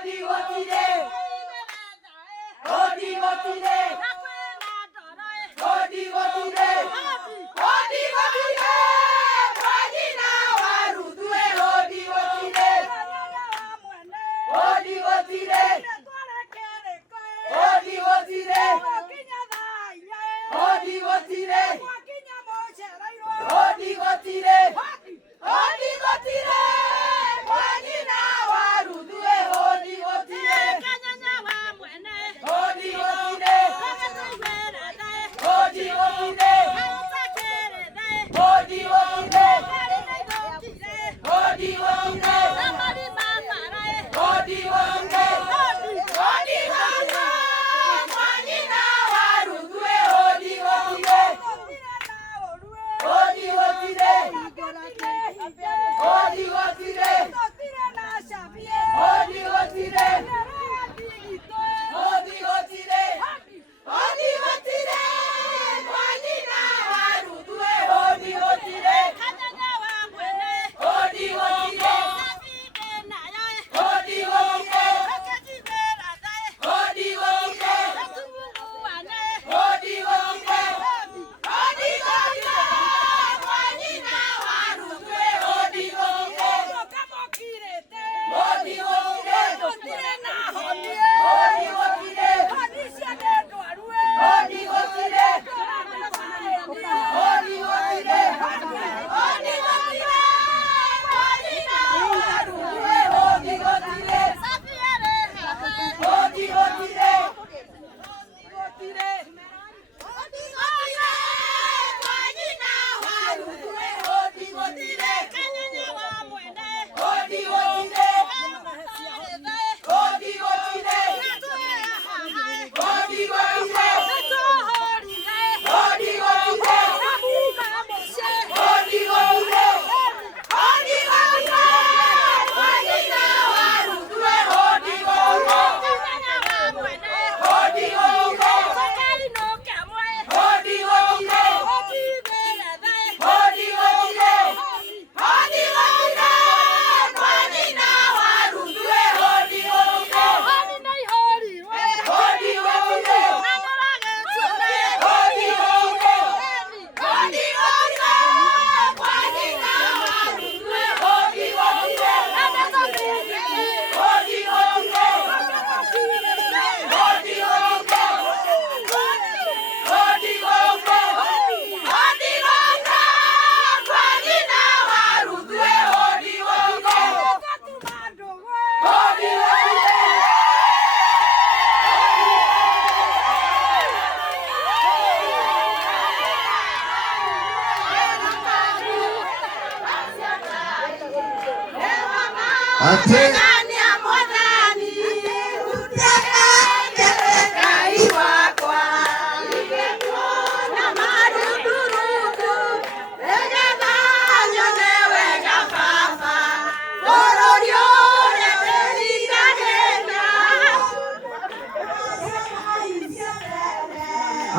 Odi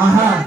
Aha.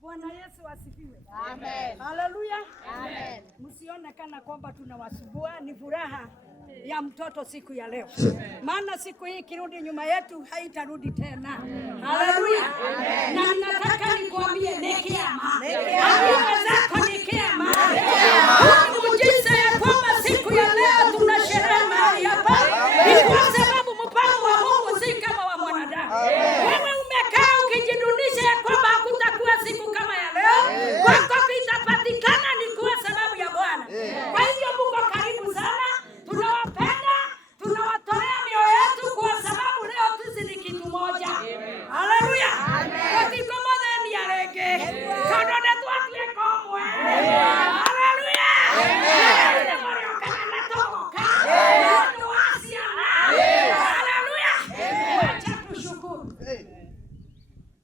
Bwana Yesu asifiwe. Amen. Haleluya. Amen. Msione kana kwamba tunawasumbua, ni furaha ya mtoto siku ya leo. Maana siku hii kirudi nyuma yetu haitarudi tena. Haleluya. Na ninataka nikuambie nekiama. Nekiama zako nekiama. Muujiza ya kwamba siku ya leo tuna sherehe mahali hapa. Ni kwa sababu mpango wa Mungu si kama wa mwanadamu. Wewe umekaa ukijidunisha ya kwamba hakutakuwa siku kama ya leo. Kwako itapatikana ni kwa sababu ya Bwana. Kwa hivyo Mungu karibu sana. Tunawapenda, tunawatolea mioyo yetu kwa sababu leo sisi ni kitu moja. Haleluya. Katika madhani ya rege. Tondone tuatie komwe. Haleluya. Acha tushukuru.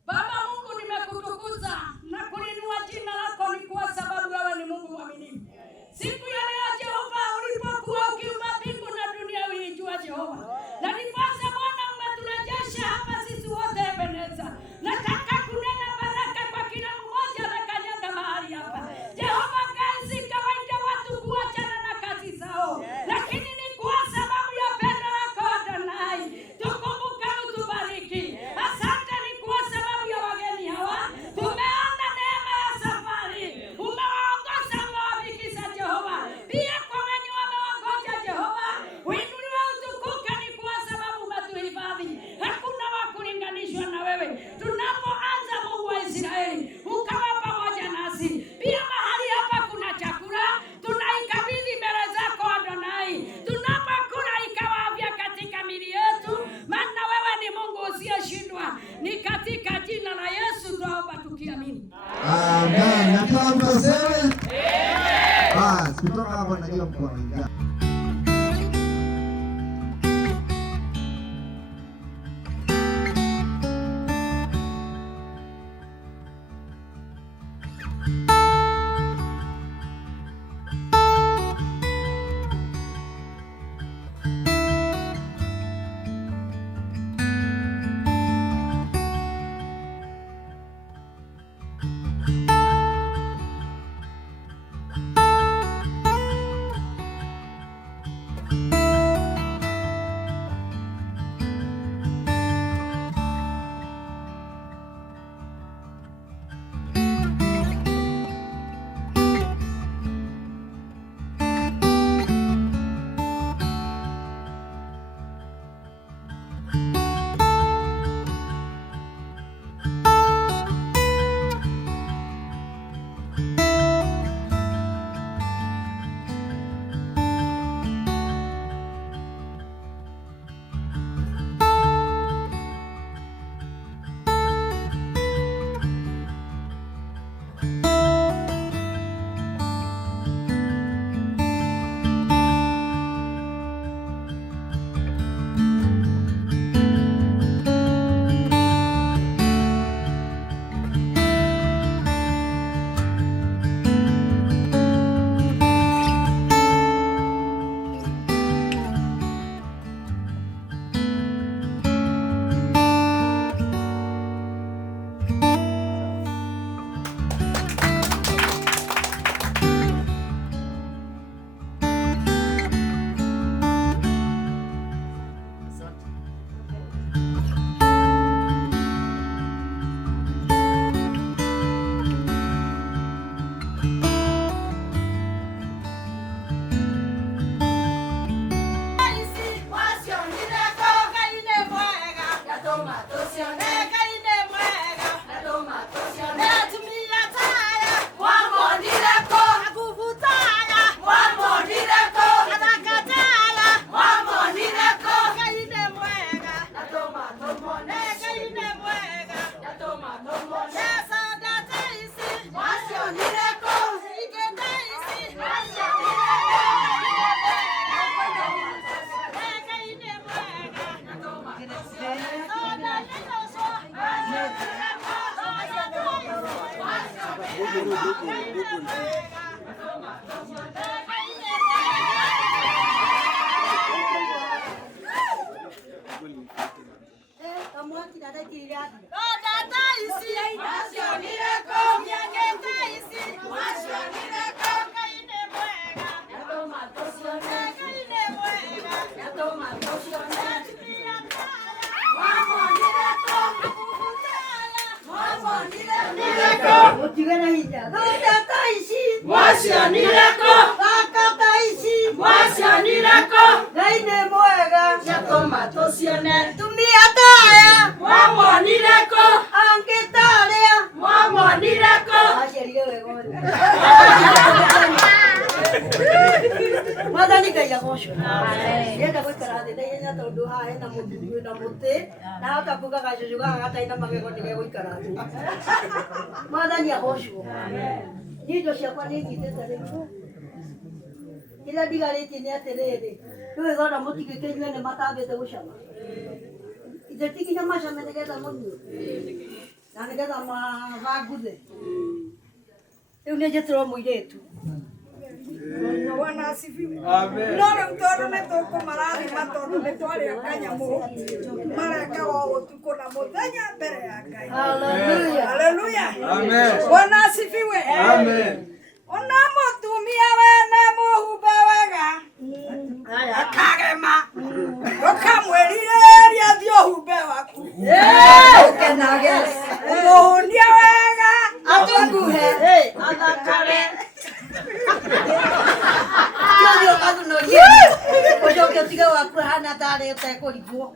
Baba Mungu, nimekutukuza na kulinua jina lako ni kwa sababu wewe ni Mungu mwaminifu. Siku ya leo Jehova, ulipokuwa ukiumba mbingu na dunia ulijua Jehova. Na ndiposa Bwana umeturejesha hapa sisi wote Ebeneza. Nataka kunena baraka kwa kila mmoja na kanyaga mahali hapa. Jehova, kazi kawaida watu kuachana na kazi zao. Lakini ni kwa sababu ya pendo lako Adonai. Tukumbuka utubariki. Asante ni kwa sababu ya wageni hawa. Tumeona neema ya safari. Umewaongoza umewafikisha Jehova. Pia kwa wenye wamewangoja Jehova. Uinuliwe utukuke ni kwa sababu umetuhifadhi. Hakuna wa kulinganishwa na wewe. Tunapoanza Mungu wa Israeli, ukawa pamoja nasi. Pia mahali hapa kuna chakula. Tunaikabidhi mbele zako Adonai. Tunapokula ikawa afya katika miili yetu. Maana wewe ni Mungu usiyeshindwa. Ni katika jina la Yesu tunaomba tukiamini. Amen. Na kama mtasema basi kutoka hapo najua mko wanaingia. Madani kaya kosho. Dia dapat kerana dia nya tahu doa na mutu na mutte. Na ta buka kajo juga kata ina pakai kau dia koi kerana. Madani ya kosho. Ni do siapa ni kita tadi. Kita digale tini atere. Tu ego na mutu ke kenyu ne mata be tu siapa. Jadi kita macam mana kita muni. Na kita ma vagude. Eu nem já trouxe muito tu. Bwana asifiwe. Amen. Nore mtoro metoko marari matoro metore akanya mo. Mara kawa utuko na modanya mbere ya Ngai. Haleluya. Haleluya. Amen. Bwana asifiwe. Amen. Ona mutumia wene muhumbe wega. Akagema. Okamwerire ria thio humbe waku. Okenage. Muhundia wega. Atunguhe. Athakare. Yo kagu no ye. Ojo ke tiga waku hana tare te ko ligo.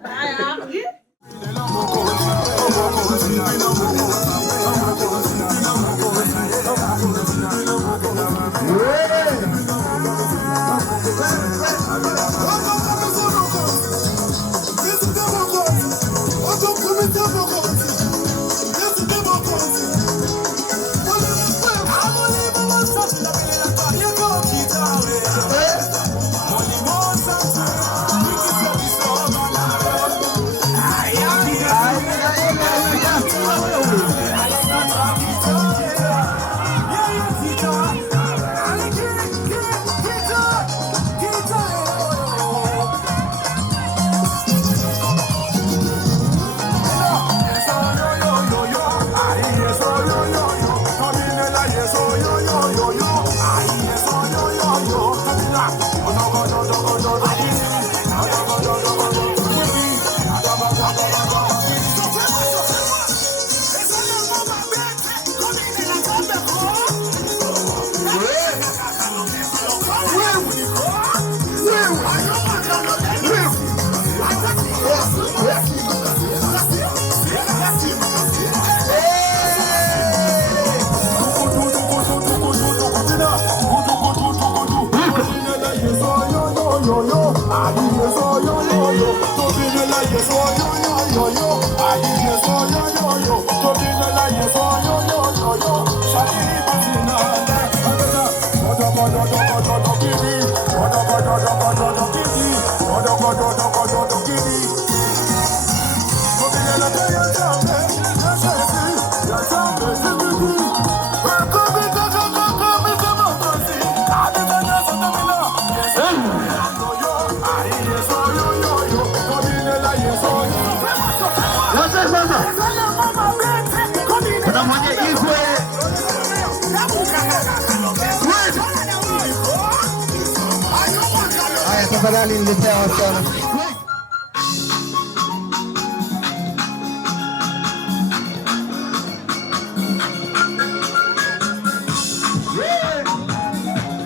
Tafadhali niletea wasichana.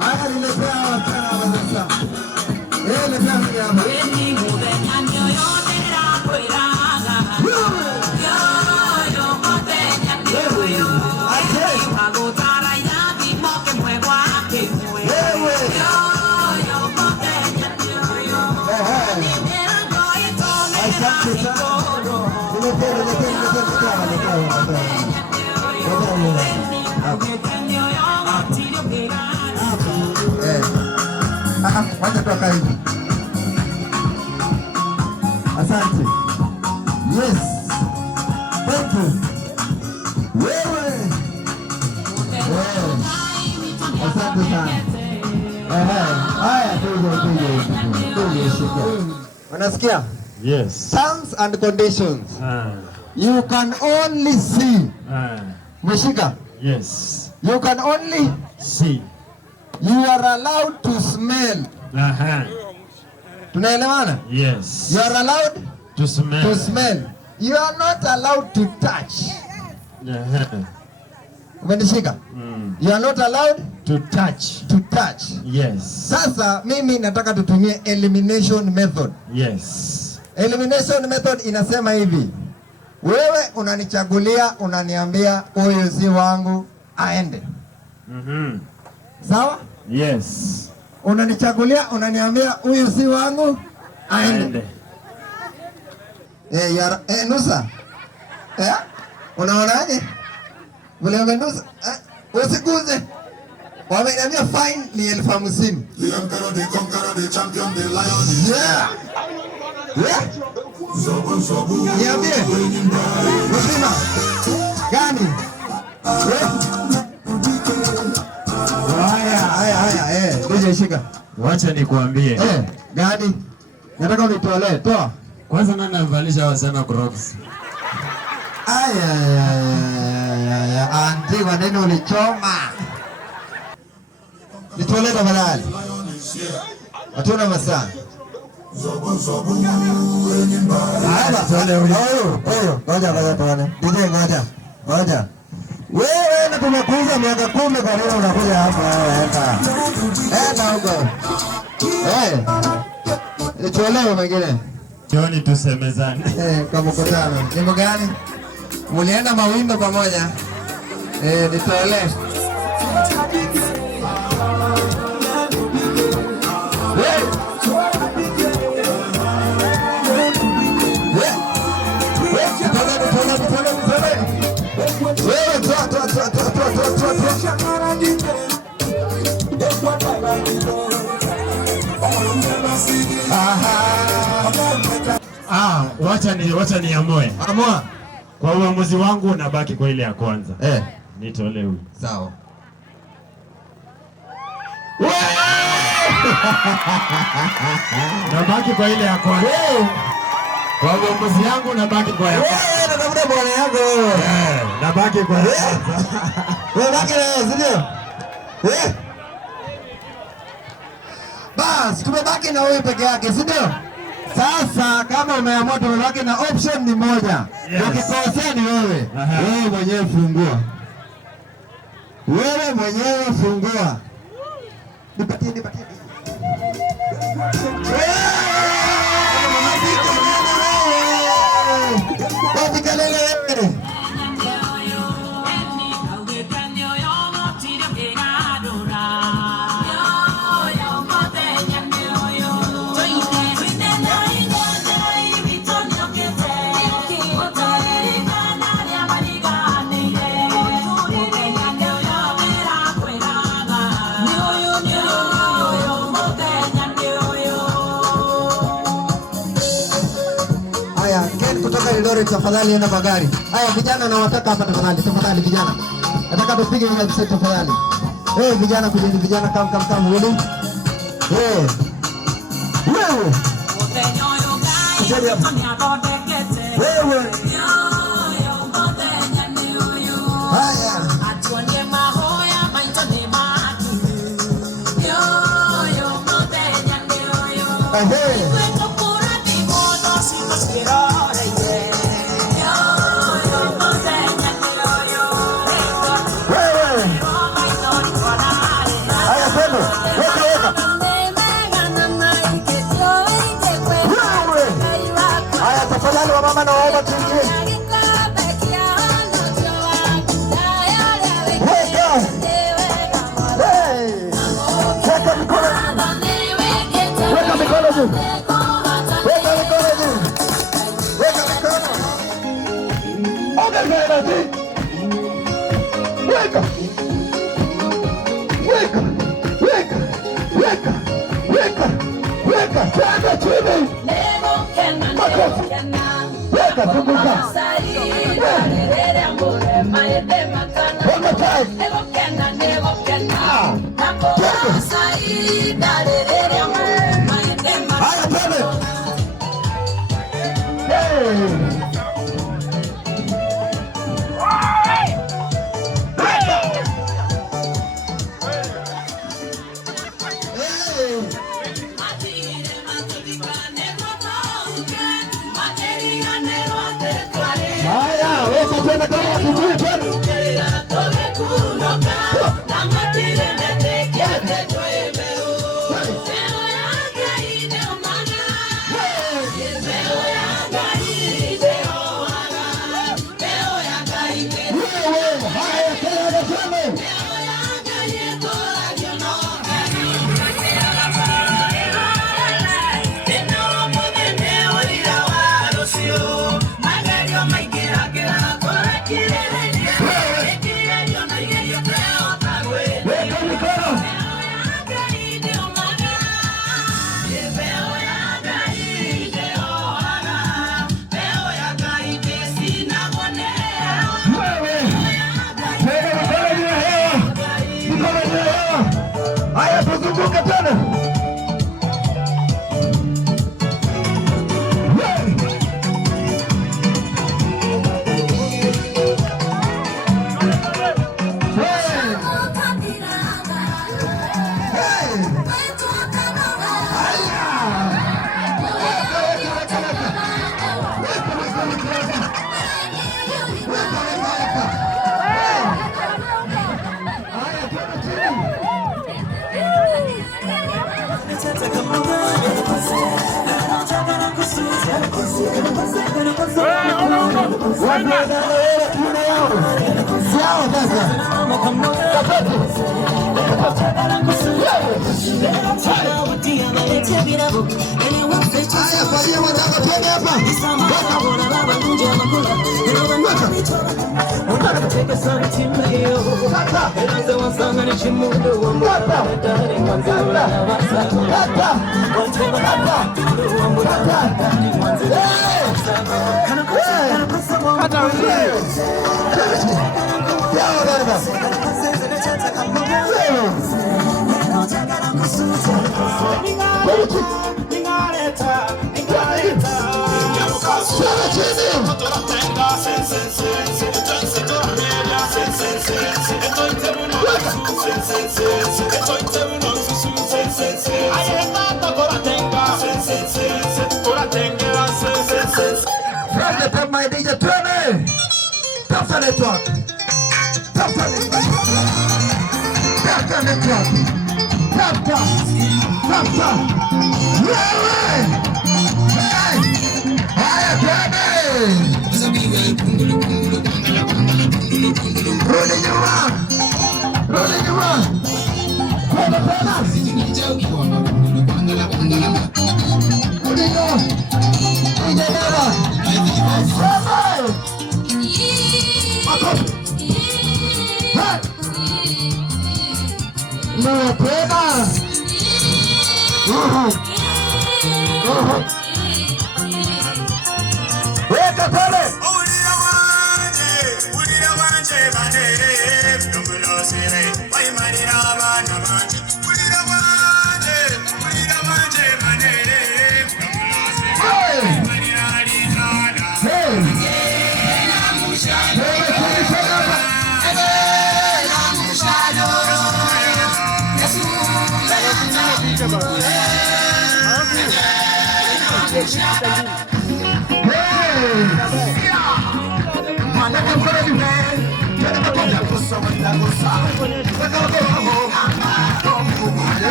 Haya niletea wasichana wa sasa. Letea hii hapa. Hey. asante sana. Haya, tuje shika. Unasikia? Yes. Terms and conditions. You can only see. Mshika? Yes. You can only See. You are allowed to smell. Tunaelewana? Yes. You are allowed to smell. To smell. You are not allowed to touch. Umenishika? You are not allowed to touch. To touch. Yes. Sasa mimi nataka tutumie elimination method. Yes. Elimination method inasema hivi. Wewe unanichagulia, unaniambia huyu si wangu aende. Sawa? Yes. Unanichagulia, unaniambia huyu si wangu aende. Nusa. Unaonaje? Vile Nusa, usikuze. Wameniambia fine ni 50,000. Yeah. Yeah. Niambie. Mzima. Gani? Haya. Nije shika. Wacha nikuambie. Gani? Nataka unitolee. Toa. Kwanza nani anavalisha wasichana Crocs? Anti, maneno ulichoma. Nitolee tafadhali. Hatuna masaa. Ngoja. Wewe na tumekuuza miaka 10 kwa nini unakuja hapa? Enda huko. Nitolee mwingine. Jioni tusemezane. Kwa mkutano. Jambo gani? Mulienda mawindo pamoja. Nitolee. Wacha niamue. Amua. Kwa uamuzi wangu nabaki kwa ile ya kwanza. Nitolee huyu. Sawa. Nabaki kwa ile ya kwanza. Kwa uamuzi yangu nabaki kwa ya kwanza. Natafuta bwana yako wewe. Nabaki kwa ya kwanza. Wewe baki na yeye, ndio? Bas, tumebaki na wewe peke yake, si ndio? Sasa kama umeamua tumebaki na option ni moja. Ukikosea ni wewe. Wewe mwenyewe fungua. Wewe mwenyewe fungua. Nipatie. Kutoka Eldoret tafadhali enda kwa gari. Haya vijana nawataka hapa tafadhali vijana. Nataka tupige mziki tafadhali. Vijana kujeni vijana come ready? Wewe. Haya. Mama na wao tuingie. Weka mikono juu. Ongeza juu. Weka. Twende chini. Makofi. Weka zunguka. One more time.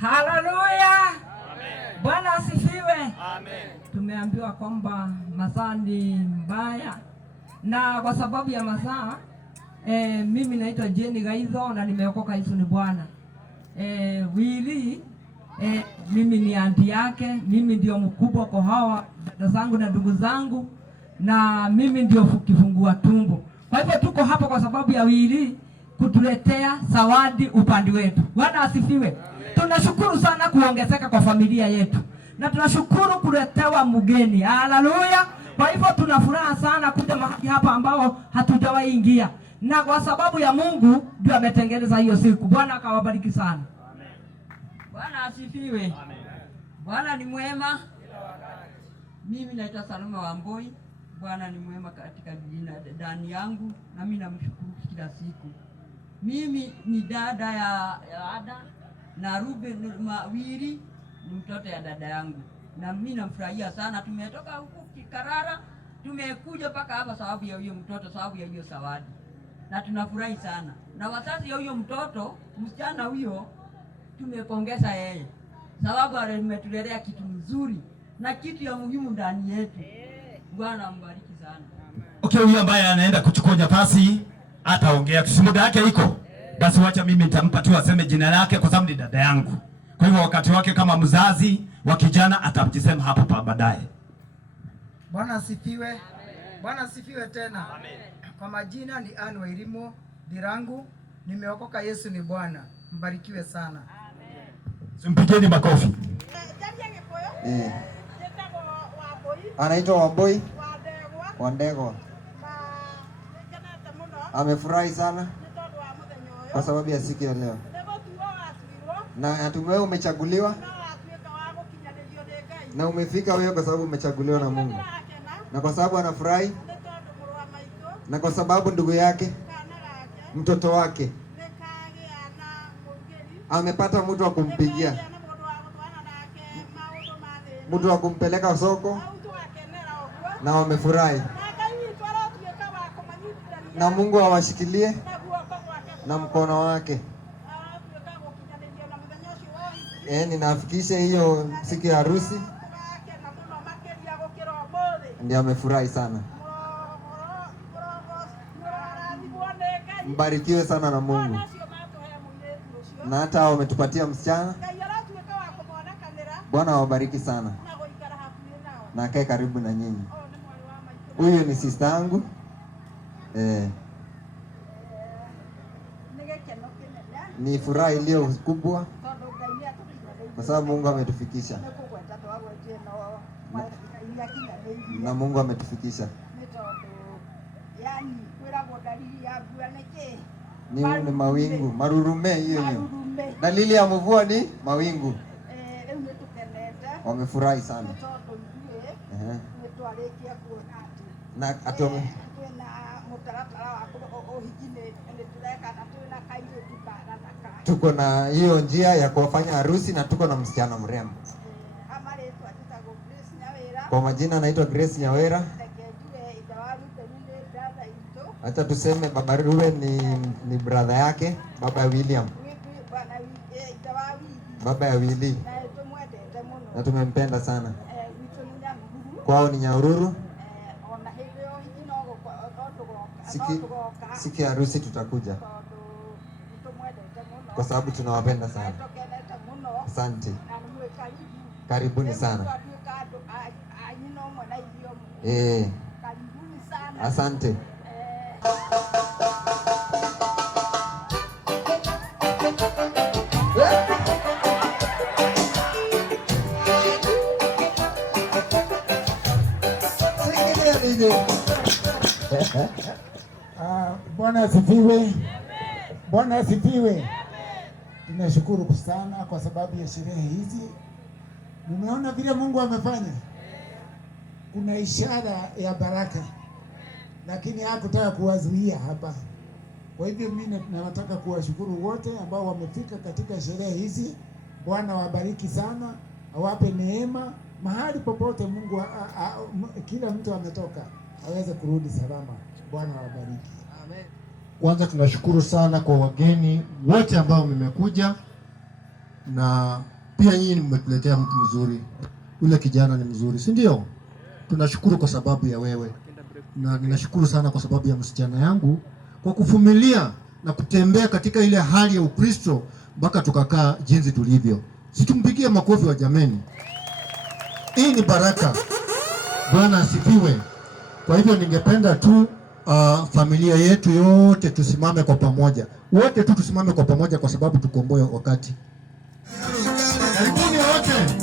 Haleluya. Bwana asifiwe. Amen. Tumeambiwa kwamba masaa ni mbaya, na kwa sababu ya masaa mimi naitwa Jenny Gaitho na nimeokoka. Yesu ni Bwana. Wili mimi ni anti yake, mimi ndio mkubwa kwa hawa dada zangu na ndugu zangu, na mimi ndio kifungua tumbo. Kwa hivyo tuko hapa kwa sababu ya Wili kutuletea zawadi upande wetu. Bwana asifiwe. Tunashukuru sana kuongezeka kwa familia yetu, na tunashukuru kuletewa mgeni. Haleluya. Kwa hivyo tuna furaha sana kuja mahali hapa ambao hatujawahi ingia, na kwa sababu ya Mungu ndio ametengeneza hiyo siku. Bwana akawabariki sana. Amen. Bwana asifiwe. Amen. Bwana ni mwema. Mimi naitwa Salome Wamboi. Bwana ni mwema katika jina ndani yangu, na mimi namshukuru kila siku. Mimi ni dada ya Ada na Ruben Mawiri ni mtoto ya dada yangu, na mimi namfurahia sana. Tumetoka huku Kikarara tumekuja mpaka hapa sababu ya huyo mtoto, sababu ya hiyo zawadi, na tunafurahi sana. Na wazazi ya huyo mtoto, msichana huyo, tumepongeza yeye sababu ametulelea kitu mzuri na kitu ya muhimu ndani yetu. Bwana ambariki sana. Okay, huyo ambaye anaenda kuchukua nafasi ataongea, muda yake iko. Basi wacha mimi nitampa tu aseme jina lake kwa sababu ni dada yangu. Kwa hivyo wakati wake kama mzazi wa kijana atajisema hapo pa baadaye. Bwana asifiwe. Bwana asifiwe tena. Amen. Kwa majina ni Anne Wairimo Dirangu, nimeokoka. Yesu ni Bwana. Mbarikiwe sana. Amen. Simpigeni makofi. Anaitwa Wamboi Wandegwa. Amefurahi sana kwa sababu ya siku ya leo, na hatimaye umechaguliwa na umefika wewe kwa sababu umechaguliwa na Mungu, na kwa sababu anafurahi, na kwa sababu ndugu yake, mtoto wake amepata mtu wa kumpigia, mtu wa kumpeleka soko, na wamefurahi. Na Mungu awashikilie na mkono wake. Ninafikisha hiyo siku ya harusi ndio amefurahi sana. Mbarikiwe sana na Mungu. Na hata wametupatia msichana. Bwana awabariki sana na akae karibu na nyinyi. Huyu ni sister yangu. Ni furaha iliyo kubwa kwa sababu Mungu ametufikisha, na Mungu ametufikisha. Ni mawingu marurume, hiyo hiyo dalili ya mvua ni mawingu. Wamefurahi sana. Na atome tuko na hiyo njia ya kuwafanya harusi, na tuko na msichana mrembo. Kwa majina anaitwa Grace Nyawera. Hata tuseme baba Ruben ni brother yake, baba ya William, baba ya Willy, na tumempenda sana. Kwao ni Nyahururu. Siku ya harusi tutakuja kwa sababu tunawapenda sana. Asante, karibuni sana. Asante. Bwana asifiwe. Bwana asifiwe. Tunashukuru sana kwa sababu ya sherehe hizi. Nimeona vile Mungu amefanya. Kuna ishara ya baraka, lakini hakutaka kuwazuia hapa. Kwa hivyo mimi nataka kuwashukuru wote ambao wamefika katika sherehe hizi. Bwana wabariki sana, awape neema mahali popote Mungu kila mtu ametoka aweze kurudi salama. Bwana wabariki. Amen. Kwanza tunashukuru sana kwa wageni wote ambao mmekuja, na pia nyinyi mmetuletea mtu mzuri. Ule kijana ni mzuri, si ndio? Tunashukuru kwa sababu ya wewe, na ninashukuru sana kwa sababu ya msichana yangu kwa kuvumilia na kutembea katika ile hali ya Ukristo mpaka tukakaa jinsi tulivyo. Situmpigie makofi wa jameni. Hii ni baraka. Bwana asifiwe. Kwa hivyo ningependa tu familia yetu yote tusimame kwa pamoja, wote tu tusimame kwa pamoja, kwa sababu tukomboe wakati. Karibuni wote.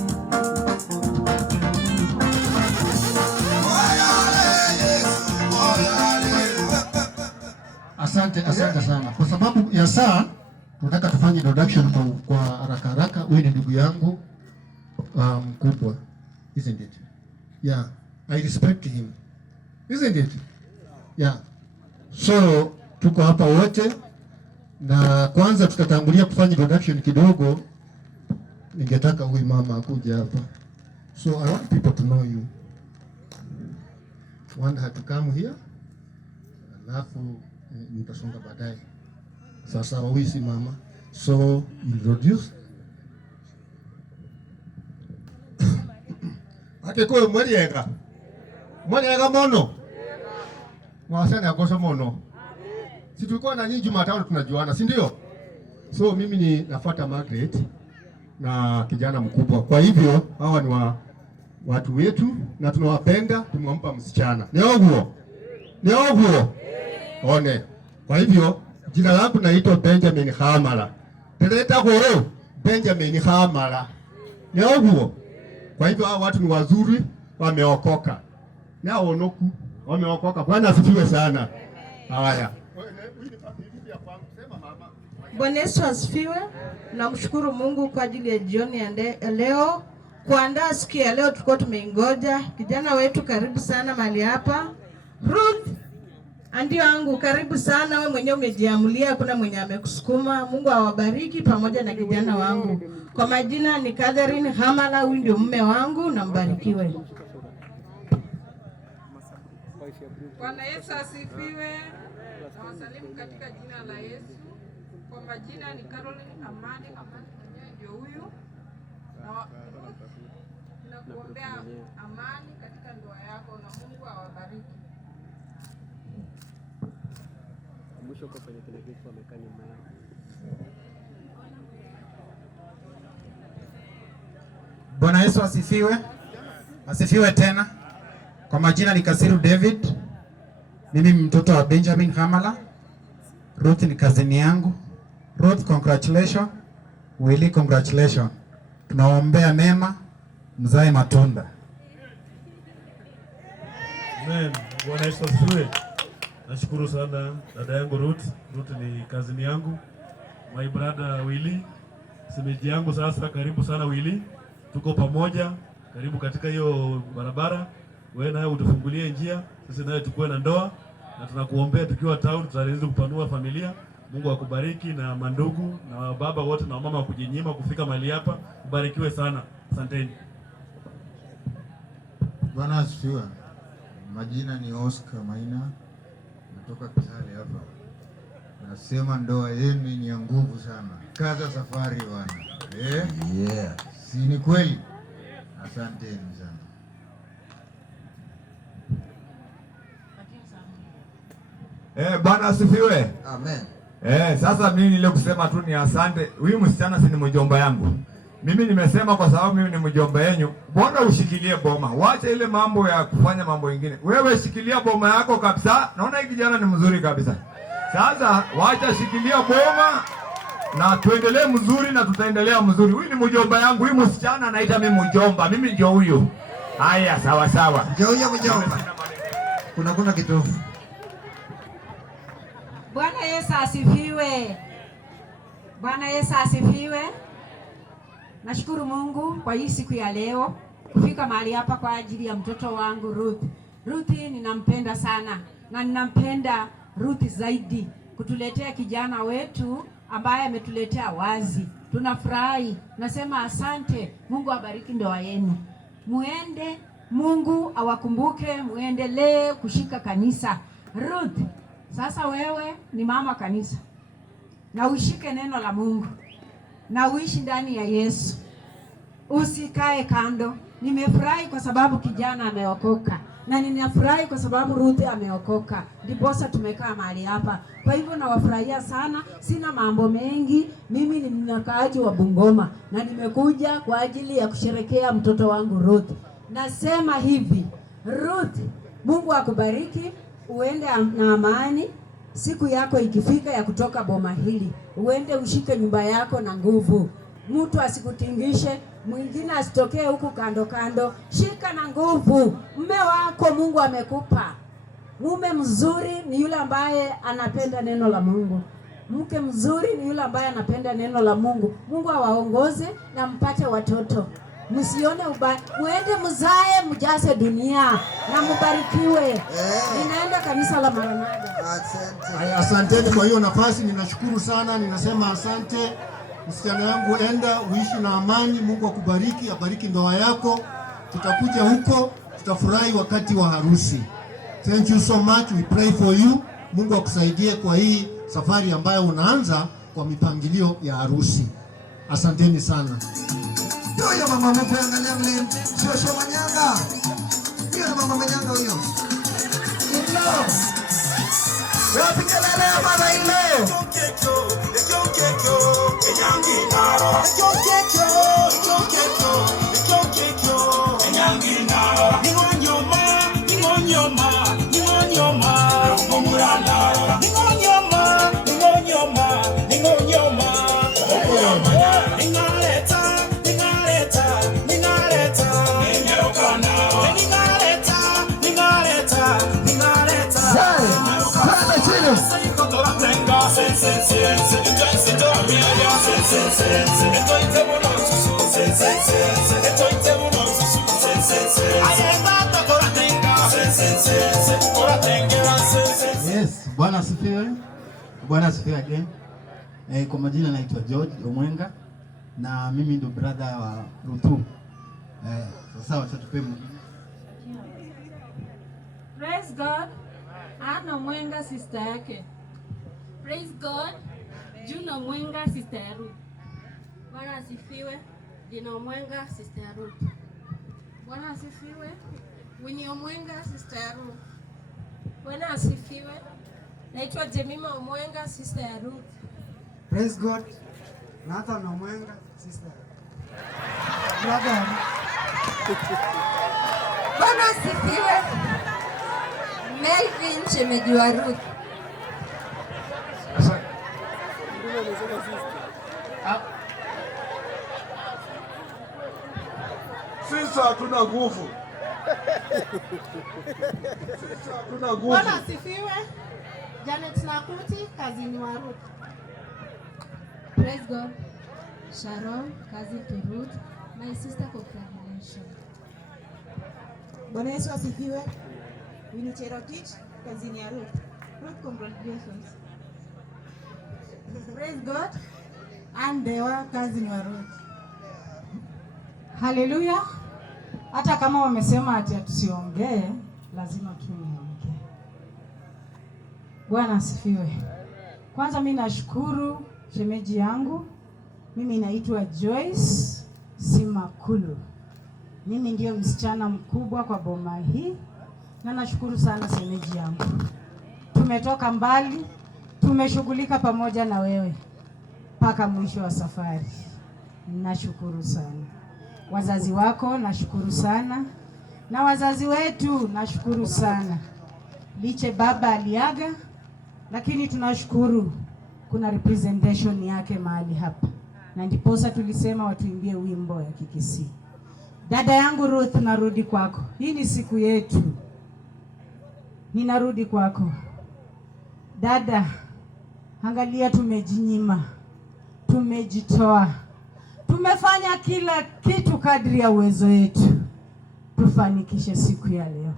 Asante sana. Kwa sababu ya saa tunataka tufanye introduction kwa haraka haraka. Huyu ni ndugu yangu mkubwa, isn't it? Yeah, I respect him, isn't it? Yeah. So tuko hapa wote, na kwanza tutatangulia kufanya introduction kidogo. Ningetaka huyu mama akuje hapa. So I want people to know you. want her to come here, alafu nitasonga baadaye. Sasa huyu si mama, so introduce akekuwe mwaliega mono mwasana yakosa mono. Si tulikuwa na nyinyi Jumatano tunajuana, si ndio? So mimi ni nafuata Margaret na kijana mkubwa. Kwa hivyo hawa ni watu wetu na tunawapenda, tumwampa msichana. Ni oguo. One. Kwa hivyo jina langu naitwa Benjamin Hamala. Teleta horo Benjamin Hamala. Ni oguo. Kwa hivyo hawa watu ni wazuri, wameokoka. Ni onoku, wameokoka. Bwana asifiwe sana. Haya. Bwana Yesu asifiwe. Namshukuru Mungu kwa ajili ya jioni ya leo. Kuandaa siku ya leo tulikuwa tumeingoja. Kijana wetu karibu sana mahali hapa. Ruth, ndio wangu karibu sana, wewe mwenyewe umejiamulia, kuna mwenye amekusukuma. Mungu awabariki pamoja na kijana wangu. Kwa majina ni Catherine Hamala, huyu ndio mume wangu, na mbarikiwe. Bwana Yesu asifiwe. Nawasalimu katika jina la Yesu. Kwa majina ni Caroline Amani, ndio huyu. Na kuombea amani katika ndoa yako na Mungu awabariki. Mwisho kwa kwenye kile kitu amekani mama. Bwana Yesu asifiwe. Asifiwe tena. Kwa majina ni Kasiru David. Mimi mtoto wa Benjamin Hamala. Ruth ni kazini yangu. Ruth, congratulations. Willy, congratulations. Tunaombea mema, mzae matunda. Amen. Bwana Yesu asifiwe. Nashukuru sana dada yangu Ruth. Ruth ni kazini yangu. My brother Willy, semeji yangu sasa. Karibu sana Willy. Tuko pamoja. Karibu katika hiyo barabara. Wewe naye utufungulie njia. Sisi naye tukue na ndoa. Na tunakuombea tukiwa town tutaweza kupanua familia. Mungu akubariki na mandugu na baba wote na mama kujinyima kufika mahali hapa. Ubarikiwe sana. Asanteni. Bwana asifiwe. Majina ni Oscar Maina. Natoka Kitale hapa. Nasema ndoa yenu ni ya nguvu sana. Kaza safari bwana. Yeah. Si ni kweli? Asanteni sana. Bwana asifiwe. Amen. Sasa mimi nile kusema tu ni asante. Huyu msichana si ni mjomba yangu. Mimi nimesema kwa sababu mimi ni mjomba yenu. Bwana ushikilie boma. Wacha ile mambo ya kufanya mambo mengine. Wewe shikilia boma yako kabisa. Naona hiki kijana ni mzuri kabisa. Sasa wacha shikilia boma na tuendelee mzuri na tutaendelea mzuri. Huyu ni mjomba yangu. Huyu msichana anaita mimi mjomba. Mimi ndio huyo. Haya, sawa sawa. Ndio huyo mjomba. Kuna kitofu. Bwana Yesu asifiwe. Bwana Yesu asifiwe. Nashukuru Mungu kwa hii siku ya leo kufika mahali hapa kwa ajili ya mtoto wangu Ruth. Ruth ninampenda sana na ninampenda Ruth zaidi kutuletea kijana wetu ambaye ametuletea wazi. Tunafurahi. Nasema asante. Mungu abariki ndoa yenu. Muende, Mungu awakumbuke, muendelee kushika kanisa. Ruth, sasa wewe ni mama kanisa. Na ushike neno la Mungu. Na uishi ndani ya Yesu. Usikae kando. Nimefurahi kwa sababu kijana ameokoka. Na ninafurahi kwa sababu Ruth ameokoka. Ndiposa tumekaa mahali hapa. Kwa hivyo nawafurahia sana. Sina mambo mengi. Mimi ni mnakaaji wa Bungoma. Na nimekuja kwa ajili ya kusherekea mtoto wangu Ruth. Nasema hivi. Ruth, Mungu akubariki. Uende na amani. Siku yako ikifika ya kutoka boma hili, uende ushike nyumba yako na nguvu. Mtu asikutingishe, mwingine asitokee huku kando kando. Shika na nguvu. Mume wako Mungu amekupa. Mume mzuri ni yule ambaye anapenda neno la Mungu. Mke mzuri ni yule ambaye anapenda neno la Mungu. Mungu awaongoze na mpate watoto. Msione ubaya. Muende mzae, mjase dunia na mbarikiwe. Ninaenda kanisa la Maranatha. Asanteni kwa hiyo nafasi, ninashukuru sana, ninasema asante. Msichana yangu, enda uishi na amani. Mungu akubariki, abariki ndoa yako. Tutakuja huko, tutafurahi wakati wa harusi. Thank you so much. We pray for you. Mungu akusaidie kwa hii safari ambayo unaanza kwa mipangilio ya harusi. Asanteni sana. Huyo mama mpe angalia mlin. Sio Manyanga. Huyo mama Manyanga huyo. Ilo. Wapi kelele mama ilo. Yes, Bwana asifiwe. Bwana asifiwe again. Kwa majina naitwa George Omwenga na mimi ndo brother wa Rutu. Sasa wacha tupe mwingine. Praise God. Ana Omwenga sister yake. Praise God. Juna Omwenga sister ya Ruth. Bwana asifiwe. Dina Omwenga sister ya Ruth. Bwana asifiwe. Winnie Omwenga sister ya Ruth. Bwana asifiwe. Naitwa Jemima Omwenga sister ya Ruth. Praise God. Nathan Omwenga sister. Brother. Bwana asifiwe. Melvin shemeji wa Ruth. Sisi hatuna nguvu. Hatuna nguvu. Bwana asifiwe. Janet Nakuti, kazini wa Ruth. Praise God. Sharon, cousin to Ruth. My sister, congratulations. Bwana Yesu asifiwe. Winnie Cherotich, kazini ya Ruth. Ruth, congratulations. Praise God. And Dewa, kazini wa Ruth. Haleluya. Hata kama wamesema ati tusiongee, lazima tuongee. Bwana asifiwe. Kwanza mimi nashukuru shemeji yangu. Mimi naitwa Joyce Simakulu. Mimi ndio msichana mkubwa kwa boma hii na nashukuru sana shemeji yangu. Tumetoka mbali, tumeshughulika pamoja na wewe mpaka mwisho wa safari. Nashukuru sana. Wazazi wako nashukuru sana, na wazazi wetu nashukuru sana. Liche baba aliaga, lakini tunashukuru kuna representation yake mahali hapa, na ndiposa tulisema watuimbie wimbo ya Kikisii. Dada yangu Ruth, narudi kwako. Hii ni siku yetu. Ninarudi kwako. Dada, angalia, tumejinyima, tumejitoa, tumefanya kila kitu kadri ya uwezo wetu. Tufanikishe siku ya leo,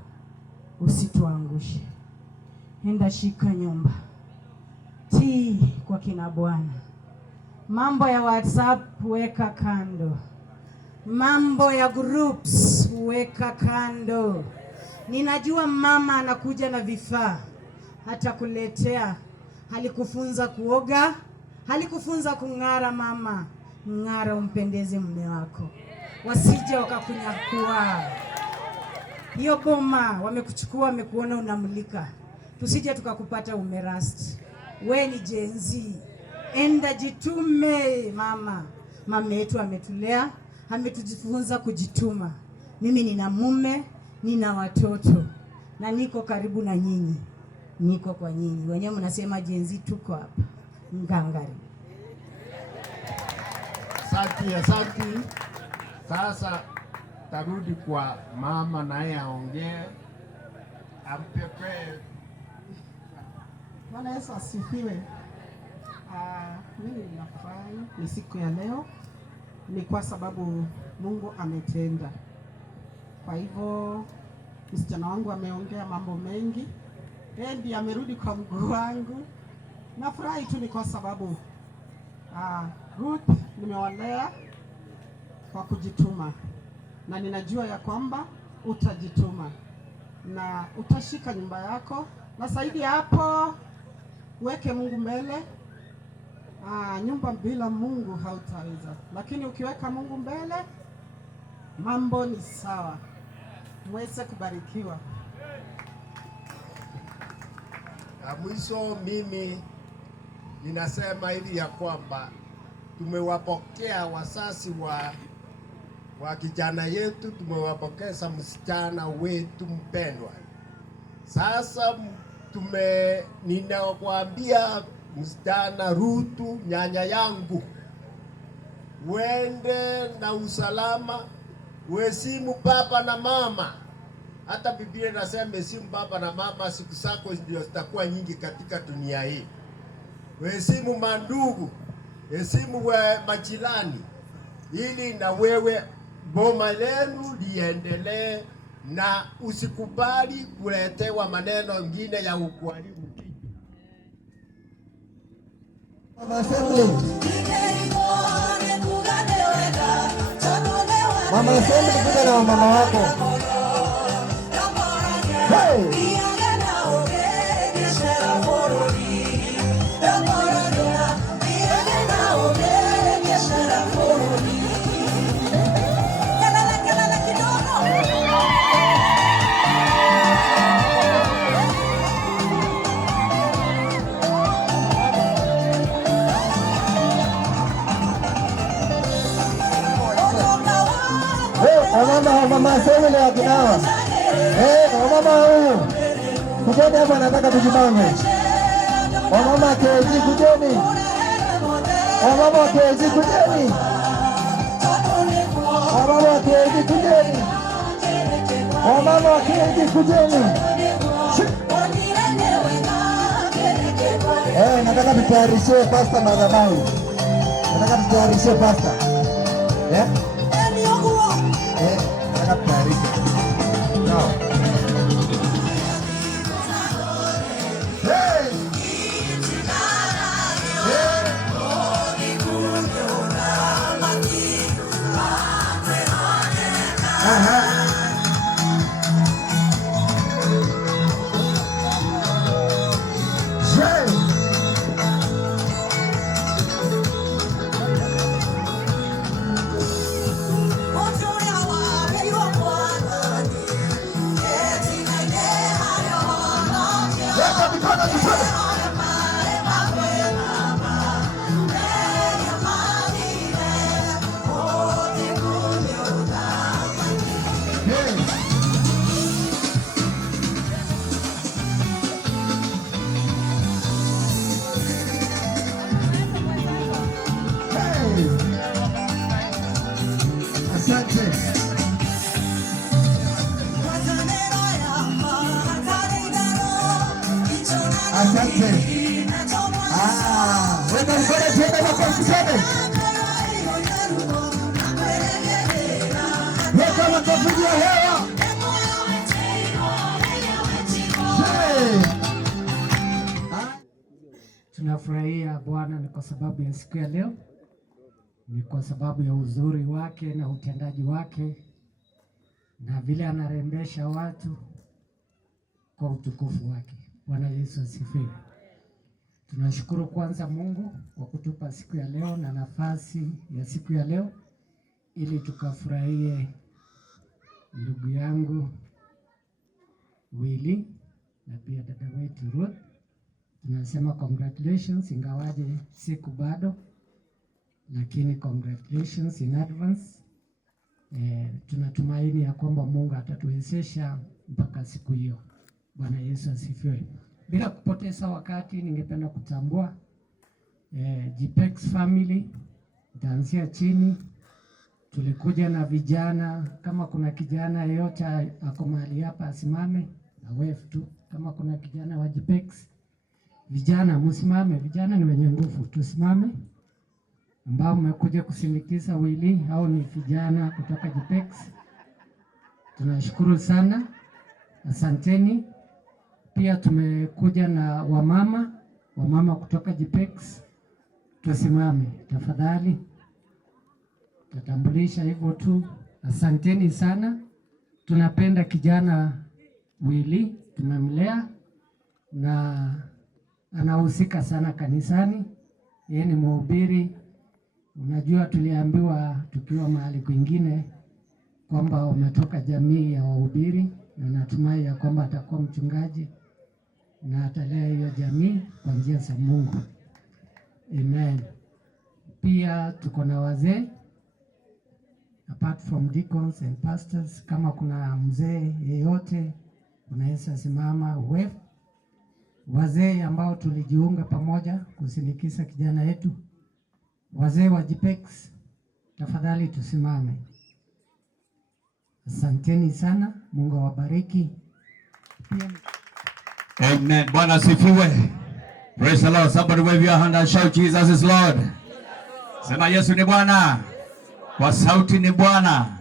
usituangushe. Enda shika nyumba, tii kwa kina Bwana. Mambo ya WhatsApp weka kando, mambo ya groups weka kando. Ninajua mama anakuja na vifaa, hata kuletea. Halikufunza kuoga, halikufunza kung'ara. Mama, ng'ara umpendeze mume wako, wasije wakakunyakua. Hiyo boma wamekuchukua, wamekuona unamulika, tusije tukakupata umerasti. We ni Gen Z, enda jitume mama. Mama yetu ametulea, ametujifunza kujituma. Mimi nina mume, nina watoto, na niko karibu na nyinyi, niko kwa nyinyi. Wenyewe mnasema Gen Z, tuko hapa ngangari. Asante. Sasa tarudi kwa mama naye aongee, ampepee. Bwana Yesu asifiwe. Mimi ninafurahi ni siku ya leo, ni kwa sababu Mungu ametenda. Kwa hivyo msichana wangu ameongea mambo mengi, ndiye amerudi kwa mguu wangu. Nafurahi tu ni kwa sababu Ruth nimewalea kwa kujituma, na ninajua ya kwamba utajituma, na utashika nyumba yako, na zaidi hapo weke Mungu mbele. Nyumba bila Mungu hautaweza, lakini ukiweka Mungu mbele mambo ni sawa. Mweze kubarikiwa. Mwisho mimi ninasema hivi ya kwamba tumewapokea wasasi wa kijana yetu, tumewapokeza msichana wetu mpendwa. Sasa ninakwambia msichana Rutu, nyanya yangu, wende na usalama, wesimu baba na mama. Hata Biblia inasema heshimu baba na mama, siku zako ndio zitakuwa nyingi katika dunia hii. Heshimu mandugu, heshimu majirani, ili na wewe boma lenu liendelee, na usikubali kuletewa maneno mengine ya ukuharibu kitu. Mama Assembly, kuja na mama wako. Hey! Mama Assembly ya kinawa. Mama huyu. Kujeni hapa, nataka tujipange. Mama KG kujeni. Mama KG kujeni. Mama KG kujeni. Mama KG kujeni. Nataka tutayarishe pasta madhabahu. Nataka tutayarishe pasta. Asante. Weka mkono tuende makofi sana. Weka makofi juu ya hewa. Tunafurahia Bwana ni kwa sababu ya siku ya leo, ni kwa sababu ya uzuri wake na utendaji wake na vile anarembesha watu kwa utukufu wake. Bwana Yesu asifiwe. Tunashukuru kwanza Mungu kwa kutupa siku ya leo na nafasi ya siku ya leo ili tukafurahie ndugu yangu Willy na pia dada wetu Ruth. Tunasema congratulations, ingawaje siku bado, lakini congratulations in advance. Tunatumaini ya kwamba Mungu atatuwezesha mpaka siku hiyo. Bwana Yesu asifiwe. Bila kupoteza wakati, ningependa kutambua JPEX family. Nitaanzia chini. Tulikuja na vijana, kama kuna kijana yeyote ako mahali hapa asimame na wave tu. Kama kuna kijana wa JPEX, vijana msimame, vijana ni wenye nguvu, tusimame. Ambao mmekuja kusindikiza Willy, hao ni vijana kutoka JPEX. Tunashukuru sana. Asanteni. Pia tumekuja na wamama kutoka JPEX. Tusimame tafadhali. Tatambulisha hivyo tu. Asanteni sana. Tunapenda kijana Willy tumemlea na anahusika sana kanisani. Yeye ni mhubiri. Unajua, tuliambiwa tukiwa mahali kwingine kwamba wametoka jamii ya wahubiri, na natumai ya kwamba atakuwa mchungaji na atalea hiyo jamii kwa njia za Mungu. Amen. Pia tuko na wazee apart from deacons and pastors. Kama kuna mzee yeyote unaweza simama uwe. Wazee ambao tulijiunga pamoja kusindikiza kijana yetu, wazee wa JPEX, tafadhali tusimame. Asanteni sana, Mungu awabariki. Amen. Bwana asifiwe. Praise the Lord. Somebody wave your hand and shout Jesus is Lord. Sema Yesu ni Bwana. Kwa sauti ni Bwana.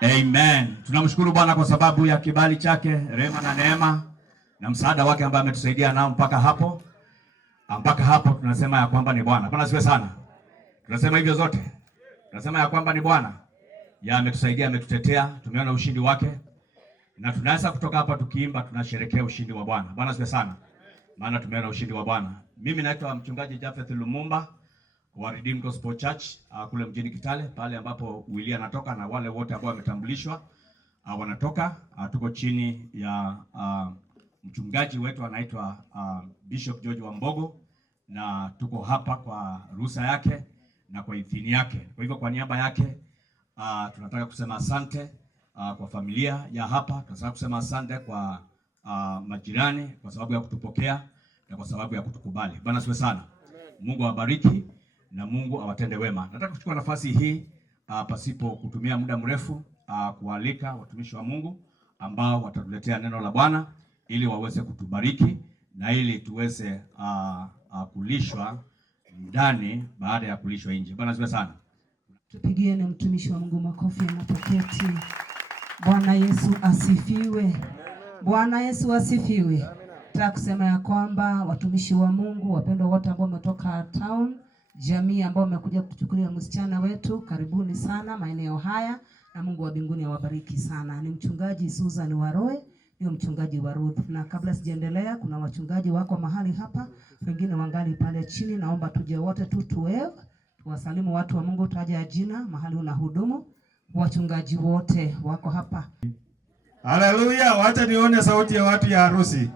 Amen. Tunamshukuru Bwana kwa sababu ya kibali chake, rehema na neema na msaada wake ambao ametusaidia nao mpaka hapo. Mpaka hapo tunasema ya kwamba ni Bwana. Bwana asifiwe sana. Tunasema hivyo zote. Tunasema ya kwamba ni Bwana. Ya ametusaidia, ametutetea, tumeona ushindi wake. Na tunaweza kutoka hapa tukiimba tunasherehekea ushindi wa Bwana. Bwana asifiwe sana. Maana tumeona ushindi wa Bwana. Mimi naitwa mchungaji Japheth Lumumba wa Redeemed Gospel Church kule mjini Kitale, pale ambapo Willy anatoka na wale wote ambao wametambulishwa wanatoka. Tuko chini ya mchungaji wetu anaitwa Bishop George Wambogo, na tuko hapa kwa ruhusa yake na kwa idhini yake. Kwa hivyo kwa niaba yake tunataka kusema asante kwa familia ya hapa. Tunataka kusema asante kwa majirani kwa sababu ya kutupokea na kwa sababu ya kutukubali. Bwana asifiwe sana. Mungu awabariki na Mungu awatende wema. Nataka kuchukua nafasi hii pasipo kutumia muda mrefu kualika watumishi wa Mungu ambao watatuletea neno la Bwana ili waweze kutubariki na ili tuweze kulishwa ndani baada ya kulishwa nje. Bwana asifiwe sana. Tupigieni mtumishi wa Mungu makofi anapoketi. Bwana Yesu asifiwe. Bwana Yesu asifiwe. Nataka kusema ya kwamba watumishi wa Mungu, wapendwa wote ambao wametoka town, jamii ambao wamekuja kutuchukulia msichana wetu, karibuni sana maeneo haya na Mungu wa mbinguni awabariki sana. Ni mchungaji Susan Waroe, ni mchungaji wa Ruth. Na kabla sijaendelea, kuna wachungaji wako mahali hapa, wengine wangali pale chini. Naomba tuje wote tuwasalimu watu wa Mungu, taja jina, mahali unahudumu. Wachungaji wote wako hapa. Haleluya, wacha nione sauti ya watu ya harusi.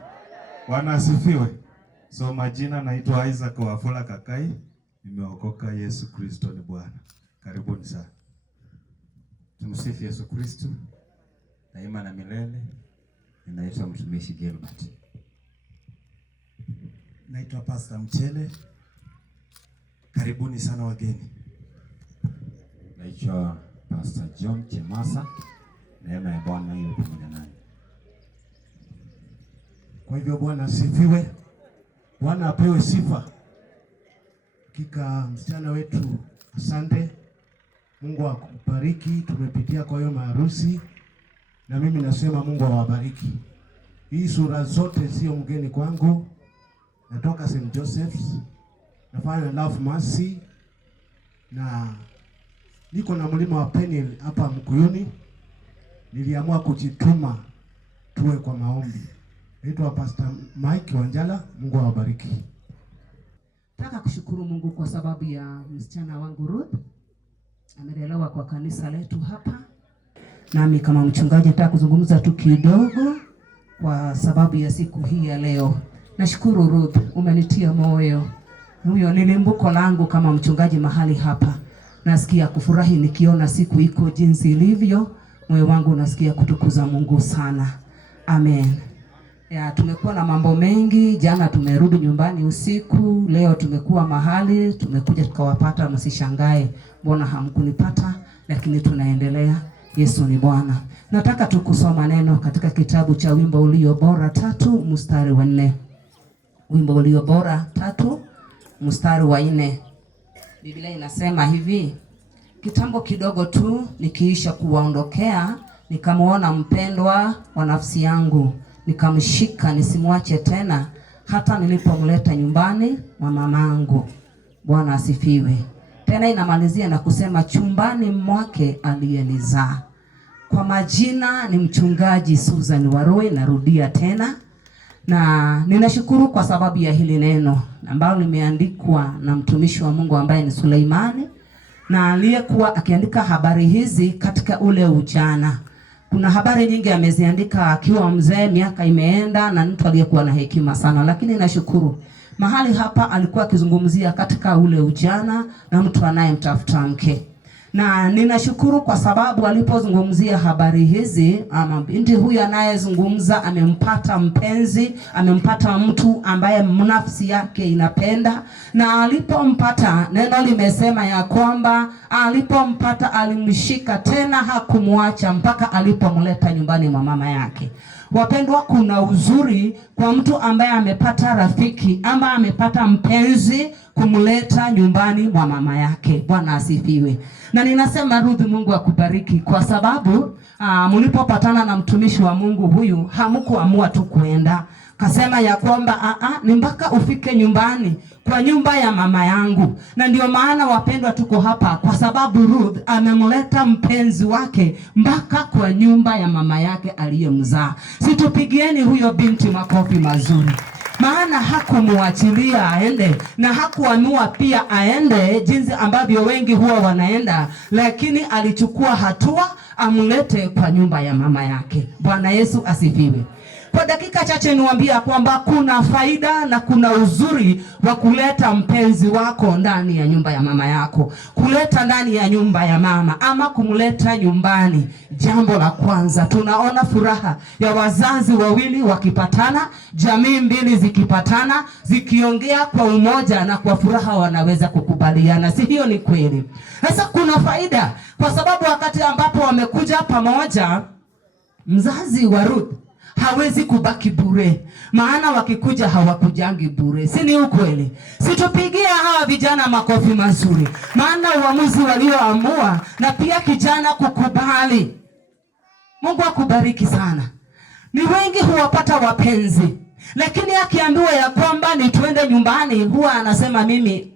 Bwana asifiwe. So majina naitwa Isaac Wafula Kakai. Nimeokoka. Yesu Kristo ni Bwana. Karibuni sana. Tumsifu Yesu Kristo daima na milele. Ninaitwa mtumishi Gilbert. Naitwa Pastor Mchele. Karibuni sana wageni. Naitwa Pastor John Chemasa. Neema ya Bwana iwe pamoja nanyi. Kwa hivyo Bwana asifiwe. Bwana apewe sifa. Hakika msichana wetu, asante. Mungu akubariki. Tumepitia kwa hiyo maharusi na mimi nasema Mungu awabariki. Hii sura zote sio mgeni kwangu. Natoka St. Joseph's. Nafanya Love Mercy na niko na mlima wa Peniel hapa Mkuyuni. Niliamua kujituma tuwe kwa maombi. Naitwa Pastor Mike Wanjala. Mungu awabariki. Nataka kushukuru Mungu kwa sababu ya msichana wangu Ruth. Amelelewa kwa kanisa letu hapa. Nami kama mchungaji nataka kuzungumza tu kidogo kwa sababu ya siku hii ya leo. Nashukuru Ruth, umenitia moyo. Huyo ni limbuko langu kama mchungaji mahali hapa. Nasikia kufurahi nikiona siku iko jinsi ilivyo. Moyo wangu unasikia kutukuza Mungu sana. Amen. Ya, tumekuwa na mambo mengi. Jana tumerudi nyumbani usiku. Leo tumekuwa mahali, tumekuja tukawapata, msishangae mbona hamkunipata, lakini tunaendelea. Yesu ni Bwana. Nataka tukusoma neno katika kitabu cha Wimbo Ulio Bora 3 mstari wa 4. Wimbo Ulio Bora 3 mstari wa 4. Biblia inasema hivi: kitambo kidogo tu nikiisha kuwaondokea, nikamuona mpendwa wa nafsi yangu, nikamshika nisimwache tena, hata nilipomleta nyumbani mwa mamangu. Bwana asifiwe. Tena inamalizia na kusema chumbani mwake aliyenizaa. Kwa majina ni mchungaji Susan Waroe, narudia tena. Na ninashukuru kwa sababu ya hili neno ambalo limeandikwa na mtumishi wa Mungu ambaye ni Suleimani, na aliyekuwa akiandika habari hizi katika ule ujana. Kuna habari nyingi ameziandika akiwa mzee, miaka imeenda, na mtu aliyekuwa na hekima sana, lakini nashukuru mahali hapa alikuwa akizungumzia katika ule ujana na mtu anayemtafuta mke. Na ninashukuru kwa sababu alipozungumzia habari hizi, ama binti huyu anayezungumza amempata mpenzi, amempata mtu ambaye nafsi yake inapenda, na alipompata, neno limesema ya kwamba alipompata alimshika, tena hakumwacha mpaka alipomleta nyumbani mwa mama yake. Wapendwa, kuna uzuri kwa mtu ambaye amepata rafiki ama amepata mpenzi kumleta nyumbani mwa mama yake. Bwana asifiwe. Na ninasema Ruth, Mungu akubariki kwa sababu mlipopatana na mtumishi wa Mungu huyu hamkuamua tu kuenda. Kasema ya kwamba ni mpaka ufike nyumbani kwa nyumba ya mama yangu. Na ndio maana wapendwa, tuko hapa kwa sababu Ruth amemleta mpenzi wake mpaka kwa nyumba ya mama yake aliyemzaa. Situpigieni huyo binti makofi mazuri. Maana hakumuachilia aende, na hakuamua pia aende jinsi ambavyo wengi huwa wanaenda, lakini alichukua hatua amlete kwa nyumba ya mama yake. Bwana Yesu asifiwe. Kwa dakika chache niwaambia kwamba kuna faida na kuna uzuri wa kuleta mpenzi wako ndani ya nyumba ya mama yako. Kuleta ndani ya nyumba ya mama ama kumleta nyumbani. Jambo la kwanza, tunaona furaha ya wazazi wawili wakipatana, jamii mbili zikipatana, zikiongea kwa umoja na kwa furaha wanaweza kukubaliana. Si hiyo ni kweli? Sasa kuna faida kwa sababu wakati ambapo wamekuja pamoja, mzazi wa Ruth hawezi kubaki bure. Maana wakikuja hawakujangi bure. Si ni ukweli? Situpigia hawa vijana makofi mazuri. Maana uamuzi walioamua, na pia kijana kukubali. Mungu akubariki sana. Ni wengi huwapata wapenzi, lakini akiambiwa ya kwamba ni tuende nyumbani, huwa anasema mimi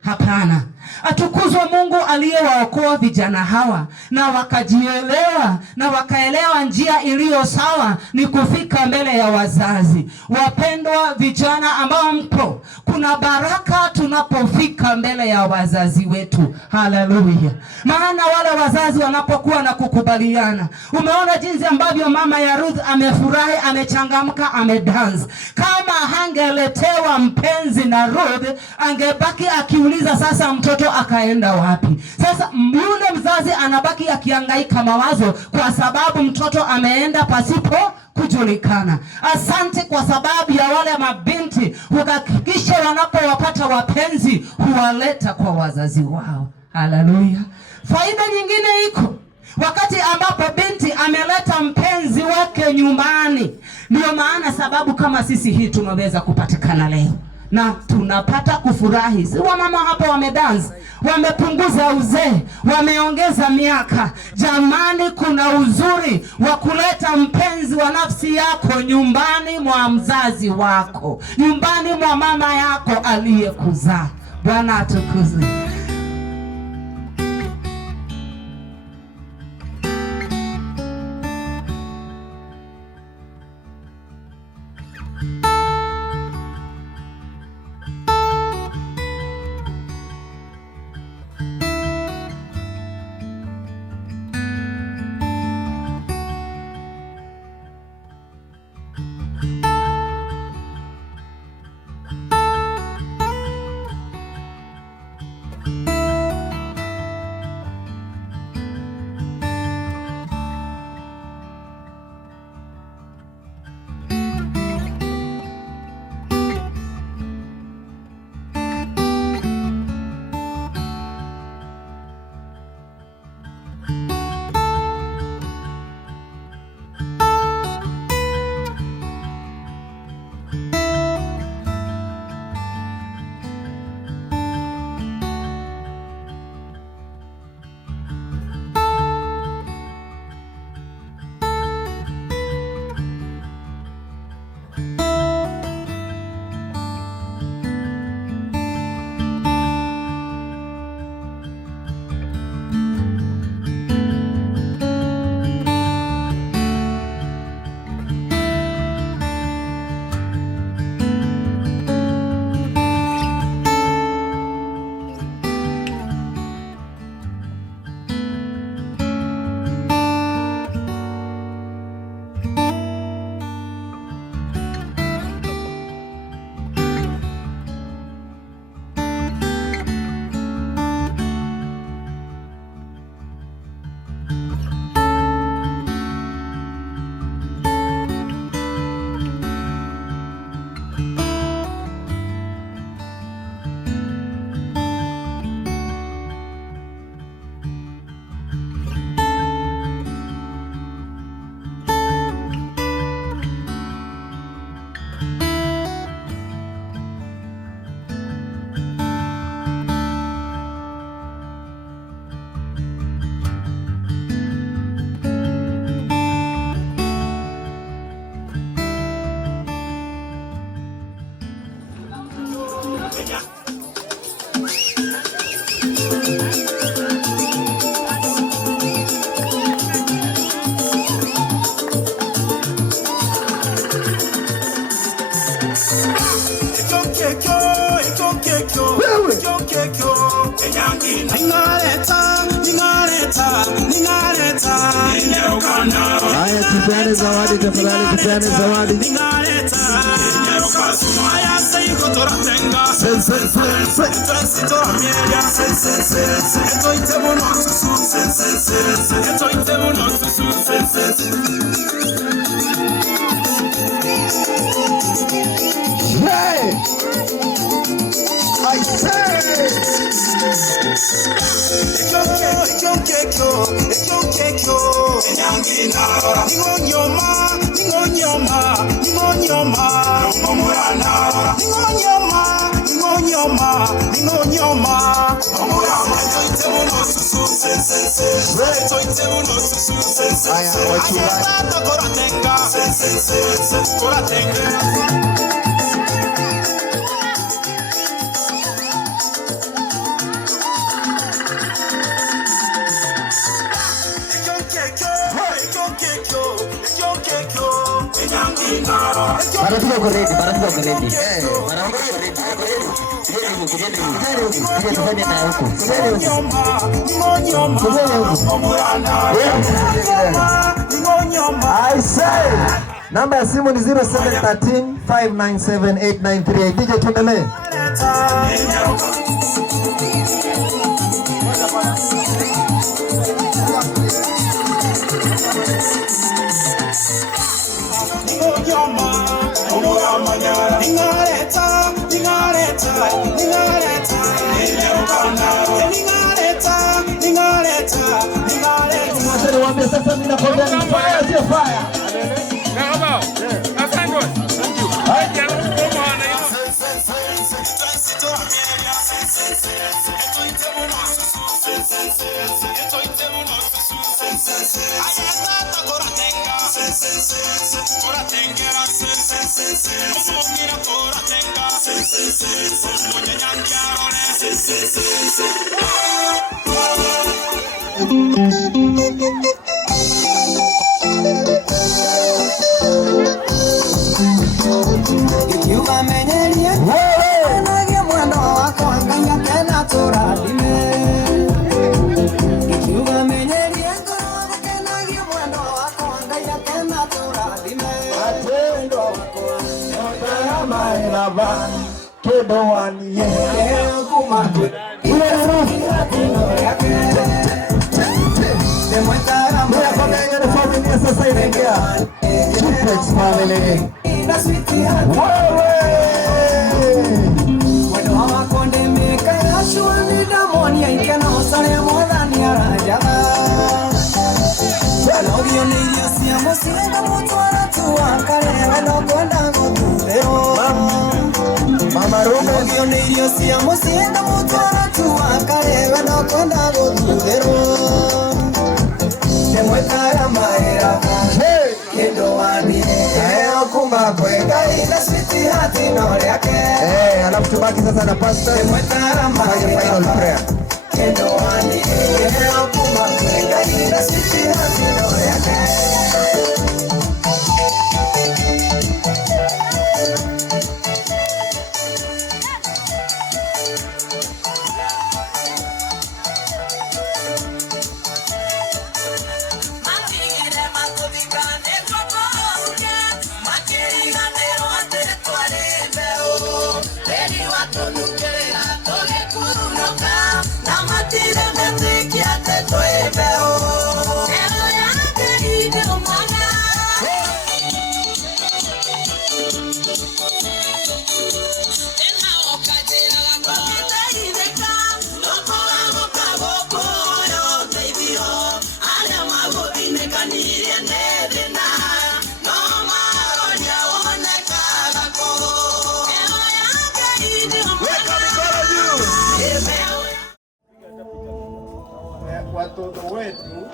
hapana. Atukuzwe Mungu aliyewaokoa vijana hawa na wakajielewa na wakaelewa njia iliyo sawa ni kufika mbele ya wazazi. Wapendwa vijana ambao mpo, kuna baraka tunapofika mbele ya wazazi wetu. Haleluya. Maana wale wazazi wanapokuwa na kukubaliana. Umeona jinsi ambavyo mama ya Ruth amefurahi, amechangamka, amedance. Kama hangeletewa mpenzi na Ruth, angebaki akiuliza sasa mtoto akaenda wapi? Sasa yule mzazi anabaki akihangaika mawazo kwa sababu mtoto ameenda pasipo kujulikana. Asante kwa sababu ya wale mabinti huhakikisha wanapowapata wapenzi huwaleta kwa wazazi wao. Haleluya. Faida nyingine iko wakati ambapo binti ameleta mpenzi wake nyumbani. Ndio maana sababu kama sisi hii tunaweza kupatikana leo na tunapata kufurahi. Si wamama hapo wamedance, wamepunguza uzee, wameongeza miaka. Jamani, kuna uzuri wa kuleta mpenzi wa nafsi yako nyumbani mwa mzazi wako, nyumbani mwa mama yako aliyekuzaa. Bwana atukuzwe. Haya, tupeane zawadi tafadhali, tupeane zawadi. I say Marafiki wako ready, marafiki wako ready. Tufanye na huko. I say namba ya simu ni 0713 597 893. DJ tuendelee. Sasa mimi nakwambia ni fire, sio fire. Sasa inaingia G-Pex family. Mama Rume alafu tubaki sasa na pastor final prayer. Watoto wetu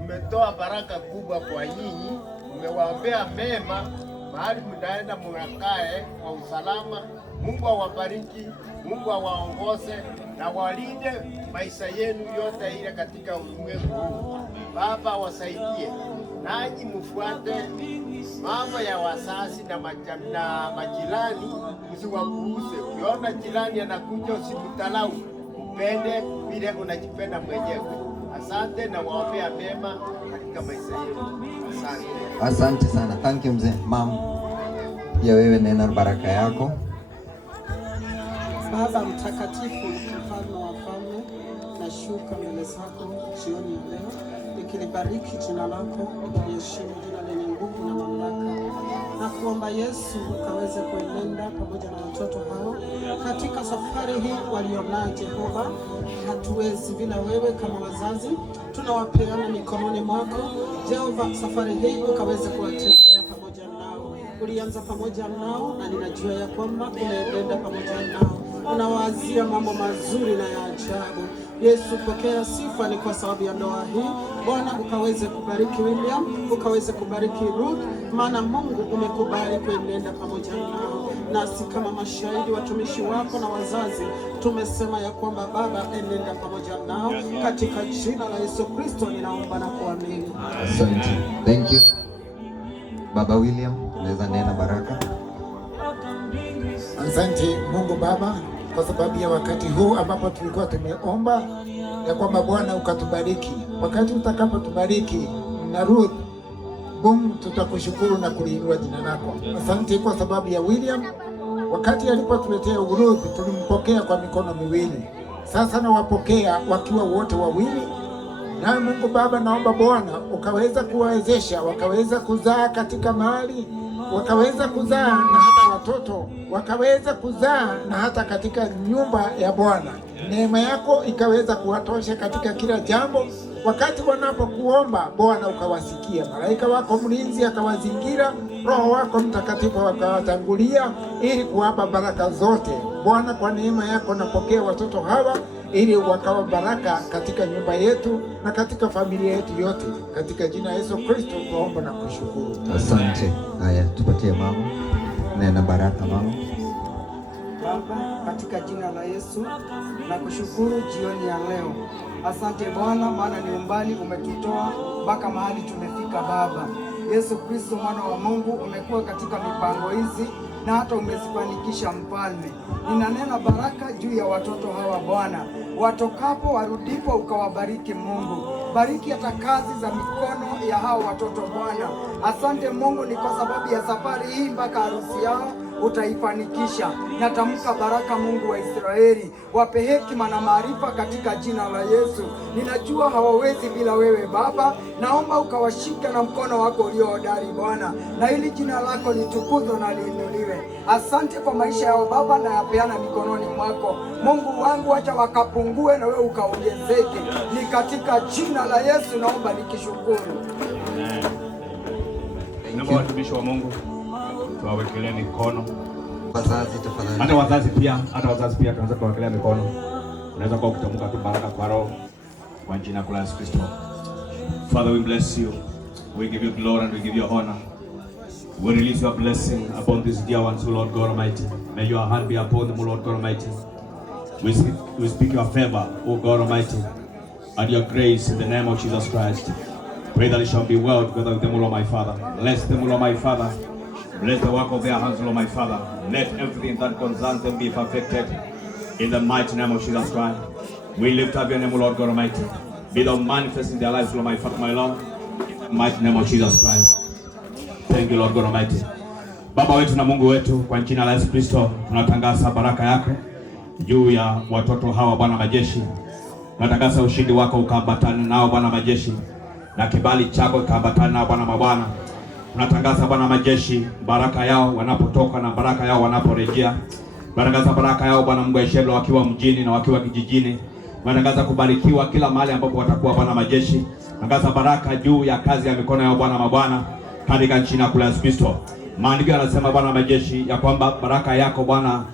mmetoa baraka kubwa kwa nyinyi, mmewaombea mema mahali mnaenda mnakae kwa usalama. Mungu awabariki, Mungu awaongoze na walinde maisha yenu yote ile katika ulimwengu huu. Baba wasaidie, nanyi mfuate mambo ya wazazi na majirani, msiwapuuze. Ukiona jirani anakuja usimdharau, wakupende vile unajipenda mwenyewe. Asante na waombea mema katika maisha yenu. Asante. Asante sana. Thank you mzee. Mom, pia wewe nena baraka yako. Baba mtakatifu, mfalme wa falme, nashuka mbele zako jioni ya leo nikilibariki jina lako, nikiheshimu jina lenye nguvu na mamlaka, na kuomba Yesu ukaweze kuenenda pamoja na watoto hao katika safari hii walionayo. Jehova, hatuwezi bila wewe kama wazazi, tunawapeana mikononi mwako. Jehova, safari hii ukaweze kuwatembea pamoja nao. Ulianza pamoja nao na ninajua ya kwamba unaendelea pamoja nao, unawaazia mambo mazuri na ya ajabu. Yesu, pokea sifa ni kwa sababu ya ndoa hii. Bwana, ukaweze kubariki William, ukaweze kubariki Ruth, maana Mungu umekubali kuenenda pamoja nao. Nasi kama mashahidi, watumishi wako na wazazi, tumesema ya kwamba Baba, enenda pamoja nao katika jina la Yesu Kristo ninaomba na kuamini. Asante. Thank you. Baba William, unaweza nena baraka. Asante Mungu Baba kwa sababu ya wakati huu ambapo tulikuwa tumeomba ya kwamba Bwana ukatubariki. Wakati utakapotubariki na Ruth, tutakushukuru na kuliinua jina lako. Asante kwa sababu ya William, wakati alipotuletea Ruth tulimpokea kwa mikono miwili. Sasa nawapokea wakiwa wote wawili. Na Mungu Baba, naomba Bwana ukaweza kuwawezesha, wakaweza kuzaa katika mali, wakaweza kuzaa na hata watoto, wakaweza kuzaa na hata katika nyumba ya Bwana. Neema yako ikaweza kuwatosha katika kila jambo. Wakati wanapokuomba Bwana ukawasikia, malaika wako mlinzi akawazingira, Roho wako Mtakatifu akawatangulia ili kuwapa baraka zote. Bwana, kwa neema yako napokea watoto hawa ili wakawa baraka katika nyumba yetu na katika familia yetu yote, katika jina la Yesu Kristo tunaomba na kushukuru. Asante. Haya, tupatie mama nena baraka mama. Baba, katika jina la Yesu na kushukuru jioni ya leo. Asante Bwana, maana ni umbali umetutoa mpaka mahali tumefika. Baba Yesu Kristo, mwana wa Mungu, umekuwa katika mipango hizi na hata umezifanikisha. Mfalme, ninanena baraka juu ya watoto hawa Bwana, watokapo warudipo ukawabariki. Mungu, bariki hata kazi za mikono ya hao watoto Bwana. Asante Mungu, ni kwa sababu ya safari hii mpaka harusi yao utaifanikisha. Natamka baraka Mungu wa Israeli, wape hekima na maarifa katika jina la Yesu. Ninajua hawawezi bila wewe Baba, naomba ukawashika na mkono wako ulio hodari Bwana, na ili jina lako litukuzwe na liinuliwe. Asante kwa maisha yao Baba, na yapeana mikononi mwako. Mungu wangu, acha wakapungue na wewe ukaongezeke. Ni katika jina la Yesu naomba nikishukuru. Naomba watumishi wa Mungu tuwawekelee mikono. Wazazi tafadhali. Hata wazazi pia tunaweza kuwawekelea mikono. Unaweza kuwa ukitamka tu baraka kwa roho kwa jina la Yesu Kristo. Father, we bless you. We give you glory and we give you honor. We release your blessing upon these dear ones, O Lord God Almighty. May your hand be upon them, O Lord God Almighty. We speak your favor, O God Almighty, and your grace in the name of Jesus Christ. Pray that it shall be well together with them, O Lord my Father. Bless them, O Lord my Father. Bless the work of their hands, O Lord my Father. Let everything that concerns them be perfected in the mighty name of Jesus Christ. We lift up your name, O Lord God Almighty. Be thou manifest in their lives, O Lord my Father, my Lord. In the mighty name of Jesus Christ. Thank you, Lord God Almighty. Baba wetu na Mungu wetu, kwa jina la Yesu Kristo tunatangaza baraka yake juu ya watoto hawa Bwana majeshi. Tunatangaza ushindi wako ukaambatane nao Bwana majeshi, na kibali chako ukaambatane nao Bwana mabwana. Tunatangaza Bwana majeshi baraka yao wanapotoka na baraka yao wanaporejea. Tunatangaza baraka yao Bwana Mungu Ishelo, wakiwa mjini na wakiwa kijijini. Tunatangaza kubarikiwa kila mahali ambapo watakuwa Bwana majeshi. Tunatangaza baraka juu ya kazi ya mikono yao Bwana mabwana, katika jina la Yesu Kristo. Maandiko yanasema Bwana majeshi ya kwamba baraka yako Bwana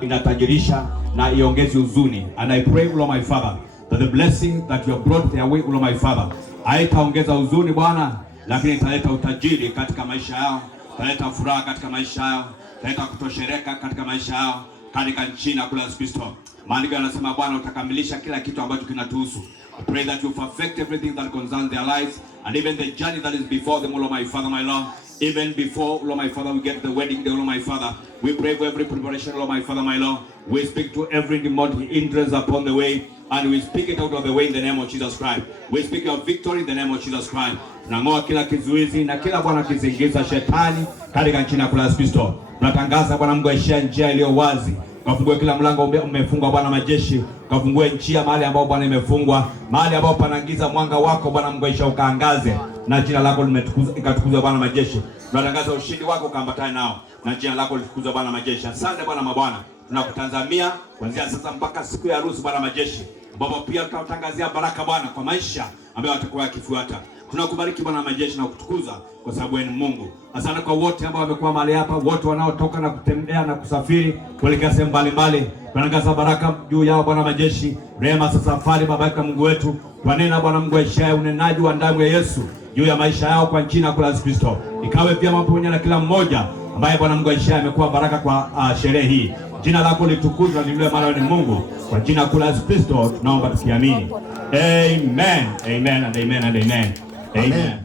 inatajirisha na iongezi huzuni. And I pray, Lord my Father, that the blessing that you have brought their way, Lord my Father, haitaongeza huzuni Bwana, lakini italeta utajiri katika maisha yao, italeta furaha katika maisha yao, italeta kutoshereka katika maisha yao, katika jina la Yesu Kristo. Maandiko yanasema Bwana utakamilisha kila kitu ambacho kinatuhusu. I pray that you perfect everything that concerns their lives and even the journey that is before them, Lord my Father, my Lord. Even before, Lord my Father, we get the wedding day, Lord my Father, we pray for every preparation, Lord my Father, my Lord. We speak to every demonic interest upon the way, and we speak it out of the way in the name of Jesus Christ. We speak of victory in the name of Jesus Christ. Tunang'oa kila kizuizi na kila Bwana kizingiza shetani katika jina la Yesu Kristo. Tunatangaza Bwana Mungu aishia njia iliyo wazi. Kafungue kila mlango umefungwa Bwana majeshi. Kafungue njia mahali ambao Bwana imefungwa. Mahali ambao panaingiza mwanga wako Bwana Mungu aisha ukaangaze. Na jina lako limetukuzwa ikatukuzwa Bwana majeshi. Tunatangaza ushindi wako ukaambatane nao. Na jina lako litukuzwe Bwana majeshi. Asante Bwana mabwana. Tunakutazamia kuanzia sasa mpaka siku ya harusi Bwana majeshi. Ambapo pia tutatangazia baraka Bwana kwa maisha ambayo watakuwa yakifuata. Tunakubariki Bwana majeshi na kutukuza kwa sababu wewe ni Mungu. Asante kwa wote ambao wamekuwa mahali hapa, wote wanaotoka na kutembea na kusafiri kuelekea sehemu mbalimbali. Tunatangaza baraka juu yao Bwana majeshi. Rehema za safari Baba yetu Mungu wetu. Kwa neno Bwana Mungu aishaye unenaji wa damu ya Yesu juu ya maisha yao kwa jina la Yesu Kristo. Ikawe pia maponya na kila mmoja ambaye Bwana Mungu aishaye amekuwa baraka kwa sherehe hii. Jina lako litukuzwe na liwe mara ni Mungu. Kwa jina la Yesu Kristo tunaomba tukiamini. Amen. Amen and amen and amen. Amen.